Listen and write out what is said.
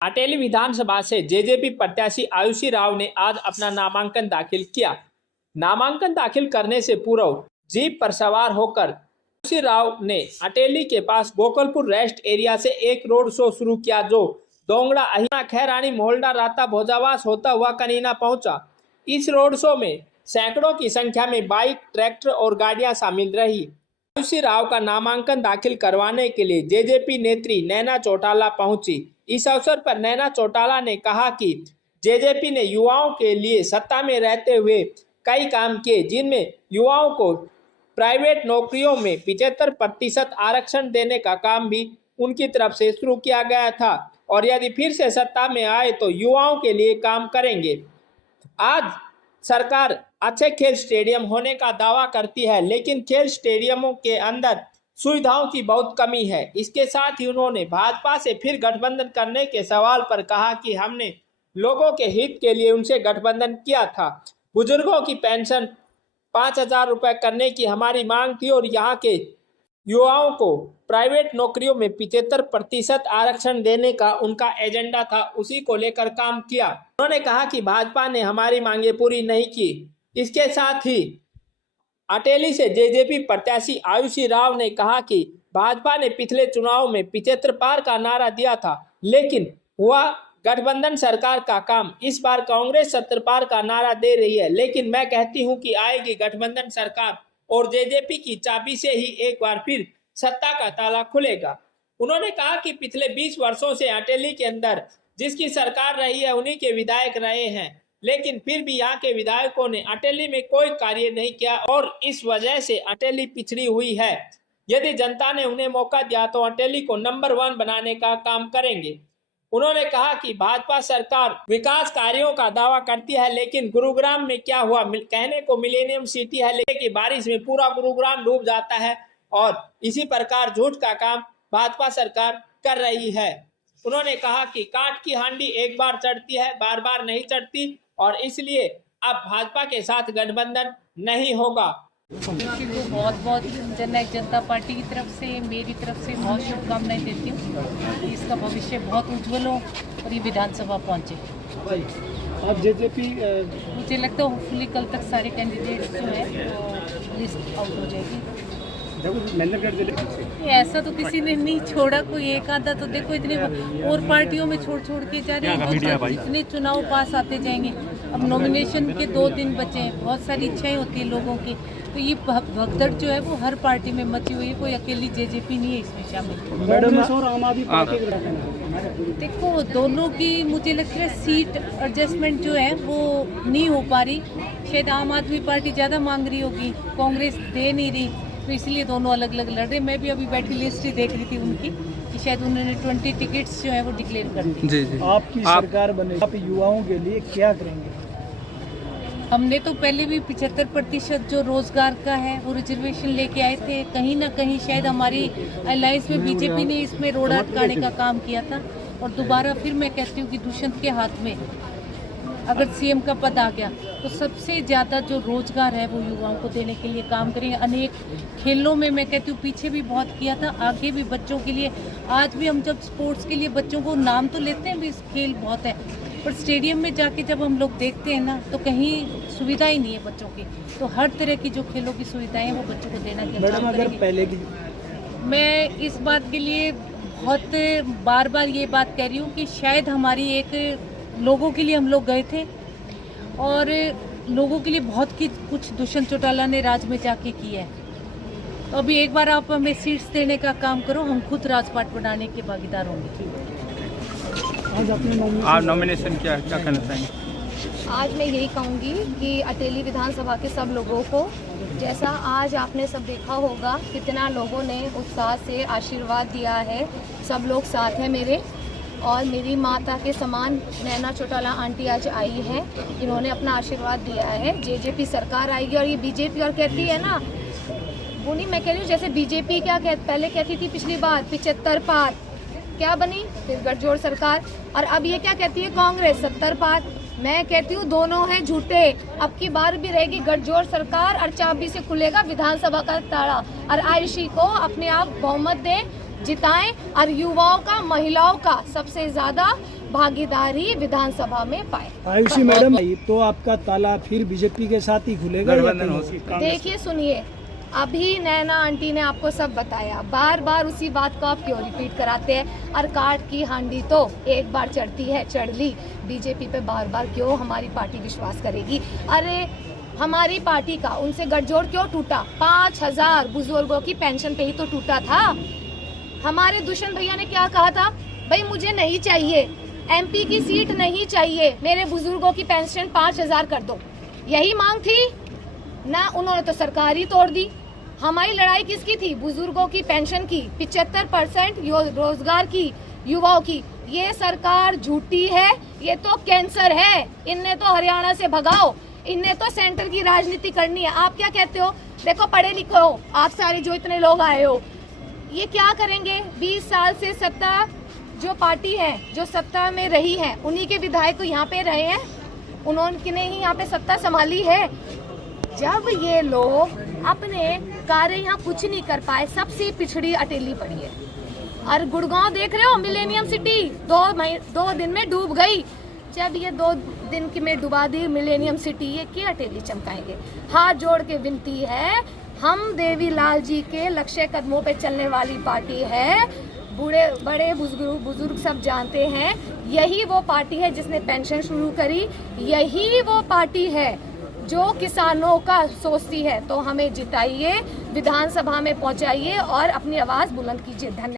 अटेली विधानसभा से जेजेपी प्रत्याशी आयुषी राव ने आज अपना नामांकन दाखिल किया। नामांकन दाखिल करने से पूर्व जीप पर सवार होकर आयुषी राव ने अटेली के पास गोकुलपुर रेस्ट एरिया से एक रोड शो शुरू किया, जो दोंगड़ा, अहिना, खैरानी, मोहल्ला, राता, भोजावास होता हुआ कनीना पहुंचा। इस रोड शो में सैकड़ों की संख्या में बाइक, ट्रैक्टर और गाड़ियां शामिल रही। आयुषी राव का नामांकन दाखिल करवाने के लिए जेजेपी नेत्री नैना चौटाला पहुंची। इस अवसर पर नैना चौटाला ने कहा कि जेजेपी ने युवाओं के लिए सत्ता में रहते हुए कई काम किए, जिनमें युवाओं को प्राइवेट नौकरियों में 75% आरक्षण देने का काम भी उनकी तरफ से शुरू किया गया था और यदि फिर से सत्ता में आए तो युवाओं के लिए काम करेंगे। आज सरकार अच्छे खेल स्टेडियम होने का दावा करती है, लेकिन खेल स्टेडियमों के अंदर सुविधाओं की बहुत कमी है। इसके साथ ही उन्होंने भाजपा से फिर गठबंधन करने के सवाल पर कहा कि हमने लोगों के हित के लिए उनसे गठबंधन किया था। बुजुर्गों की पेंशन 5,000 रुपये करने की हमारी मांग थी और यहाँ के युवाओं को प्राइवेट नौकरियों में 75% आरक्षण देने का उनका एजेंडा था, उसी को लेकर काम किया। उन्होंने कहा कि भाजपा ने हमारी मांगे पूरी नहीं की। इसके साथ ही अटेली से जेजेपी प्रत्याशी आयुषी राव ने कहा कि भाजपा ने पिछले चुनाव में 75 पार का नारा दिया था, लेकिन हुआ गठबंधन सरकार का काम। इस बार कांग्रेस 70 पार का नारा दे रही है, लेकिन मैं कहती हूं कि आएगी गठबंधन सरकार और जेजेपी की चाबी से ही एक बार फिर सत्ता का ताला खुलेगा। उन्होंने कहा कि पिछले 20 वर्षों से अटेली के अंदर जिसकी सरकार रही है उन्हीं के विधायक रहे हैं, लेकिन फिर भी यहाँ के विधायकों ने अटेली में कोई कार्य नहीं किया और इस वजह से अटेली पिछड़ी हुई है। यदि जनता ने उन्हें मौका दिया तो अटेली को नंबर 1 बनाने का काम करेंगे। उन्होंने कहा कि भाजपा सरकार विकास कार्यों का दावा करती है, लेकिन गुरुग्राम में क्या हुआ? कहने को मिलेनियम सिटी है, लेकिन बारिश में पूरा गुरुग्राम डूब जाता है और इसी प्रकार झूठ का काम भाजपा सरकार कर रही है। उन्होंने कहा कि काठ की हांडी एक बार चढ़ती है, बार बार नहीं चढ़ती और इसलिए अब भाजपा के साथ गठबंधन नहीं होगा। किसी को बहुत बहुत जननायक जनता पार्टी की तरफ से, मेरी तरफ से बहुत शुभकामनाएं देती हूँ कि इसका भविष्य बहुत उज्जवल हो और ये विधानसभा पहुँचे। अब जेजेपी मुझे लगता है होपफुली कल तक सारे कैंडिडेट्स जो है वो लिस्ट आउट हो जाएगी। ऐसा तो किसी ने नहीं छोड़ा, कोई एक आधा तो देखो इतने और पार्टियों में छोड़ के जा रहे हैं। इतने चुनाव पास आते जाएंगे। अब नॉमिनेशन के 2 दिन बचे हैं, बहुत सारी इच्छाएं होती है लोगों की, तो ये भगदड़ जो है वो हर पार्टी में मची हुई है, कोई अकेली जेजेपी नहीं है इसमें शामिल। देखो दोनों की मुझे लगता है सीट एडजस्टमेंट जो है वो नहीं हो पा रही। शायद आम आदमी पार्टी ज़्यादा मांग रही होगी, कांग्रेस दे नहीं रही, तो इसलिए दोनों अलग अलग लड़ रहे। मैं भी अभी बैठी लिस्ट ही देख रही थी उनकी कि शायद उन्होंने 20 टिकट्स जो है वो डिक्लेयर कर दी। जी। आपकी सरकार बने, आप युवाओं के लिए क्या करेंगे? हमने तो पहले भी 75% जो रोजगार का है वो रिजर्वेशन लेके आए थे। कहीं ना कहीं शायद हमारी अलायंस में बीजेपी ने इसमें रोड अटकाने का काम किया था और दोबारा फिर मैं कहती हूँ कि दुष्यंत के हाथ में अगर सीएम का पद आ गया तो सबसे ज़्यादा जो रोजगार है वो युवाओं को देने के लिए काम करेंगे। अनेक खेलों में मैं कहती हूँ पीछे भी बहुत किया था, आगे भी बच्चों के लिए। आज भी हम जब स्पोर्ट्स के लिए बच्चों को नाम तो लेते हैं भी खेल बहुत है, पर स्टेडियम में जाके जब हम लोग देखते हैं ना तो कहीं सुविधा ही नहीं है बच्चों की। तो हर तरह की जो खेलों की सुविधाएं हैं वो बच्चों को देना के काम करेंगे। मैं इस बात के लिए बहुत बार बार ये बात कह रही हूँ कि शायद हमारी एक लोगों के लिए हम लोग गए थे और लोगों के लिए बहुत कुछ दुष्यंत चौटाला ने राज में जाके किया है। तो अभी एक बार आप हमें सीट्स देने का काम करो, हम खुद राजपाट बनाने के भागीदार होंगे। आज नॉमिनेशन क्या कहना चाहेंगे? आज मैं यही कहूँगी कि अटेली विधानसभा के सब लोगों को, जैसा आज आपने सब देखा होगा कितना लोगों ने उत्साह से आशीर्वाद दिया है, सब लोग साथ हैं मेरे, और मेरी माता के समान नैना चौटाला आंटी आज आई है, इन्होंने अपना आशीर्वाद दिया है। जेजेपी सरकार आएगी और ये बीजेपी और कहती है ना, वो नहीं, मैं कह रही हूँ जैसे बीजेपी पहले कहती थी पिछली बार 75 पार, क्या बनी फिर गठजोड़ सरकार, और अब ये क्या कहती है कांग्रेस 70 पार। मैं कहती हूँ दोनों हैं झूठे। अब की बार भी रहेगी गठजोड़ सरकार और चाबी से खुलेगा विधानसभा का ताला, और आयुषी को अपने आप बहुमत दें, जिताएं और युवाओं का, महिलाओं का सबसे ज़्यादा भागीदारी विधानसभा में पाए। आयुषी मैडम, तो आपका ताला फिर बीजेपी के साथ ही खुलेगा या कहीं? देखिए सुनिए, अभी नैना आंटी ने आपको सब बताया, बार बार उसी बात को आप क्यों रिपीट कराते हैं? और काट की हांडी तो एक बार चढ़ती है, चढ़ ली, बीजेपी पे बार बार क्यों हमारी पार्टी विश्वास करेगी? अरे हमारी पार्टी का उनसे गठजोड़ क्यों टूटा? 5,000 बुजुर्गों की पेंशन पे ही तो टूटा था। हमारे दुष्यंत भैया ने क्या कहा था? भाई मुझे नहीं चाहिए, एमपी की सीट नहीं चाहिए, मेरे बुजुर्गों की पेंशन 5,000 कर दो, यही मांग थी ना। उन्होंने तो सरकार ही तोड़ दी। हमारी लड़ाई किसकी थी? बुजुर्गों की पेंशन की, 75% रोजगार की, युवाओं की। ये सरकार झूठी है, ये तो कैंसर है। इनने तो हरियाणा से भगाओ, इनने तो सेंटर की राजनीति करनी है। आप क्या कहते हो? देखो पढ़े लिखे हो आप सारे, जो इतने लोग आए हो, ये क्या करेंगे? 20 साल से सत्ता जो पार्टी है, जो सत्ता में रही है, उन्हीं के विधायक यहाँ पे रहे हैं, उन्होंने ही यहाँ पे सत्ता संभाली है। जब ये लोग अपने कार्य यहाँ कुछ नहीं कर पाए, सबसे पिछड़ी अटेली पड़ी है। और गुड़गांव देख रहे हो, मिलेनियम सिटी 2 दिन में डूब गई। जब ये 2 दिन की में डुबा दी मिलेनियम सिटी, ये क्या अटेली चमकाएंगे? हाथ जोड़ के विनती है, हम देवी लाल जी के लक्ष्य कदमों पे चलने वाली पार्टी है। बूढ़े बड़े बुजुर्ग सब जानते हैं, यही वो पार्टी है जिसने पेंशन शुरू करी, यही वो पार्टी है जो किसानों का सोचती है। तो हमें जिताइए, विधानसभा में पहुंचाइए और अपनी आवाज बुलंद कीजिए। धन्यवाद।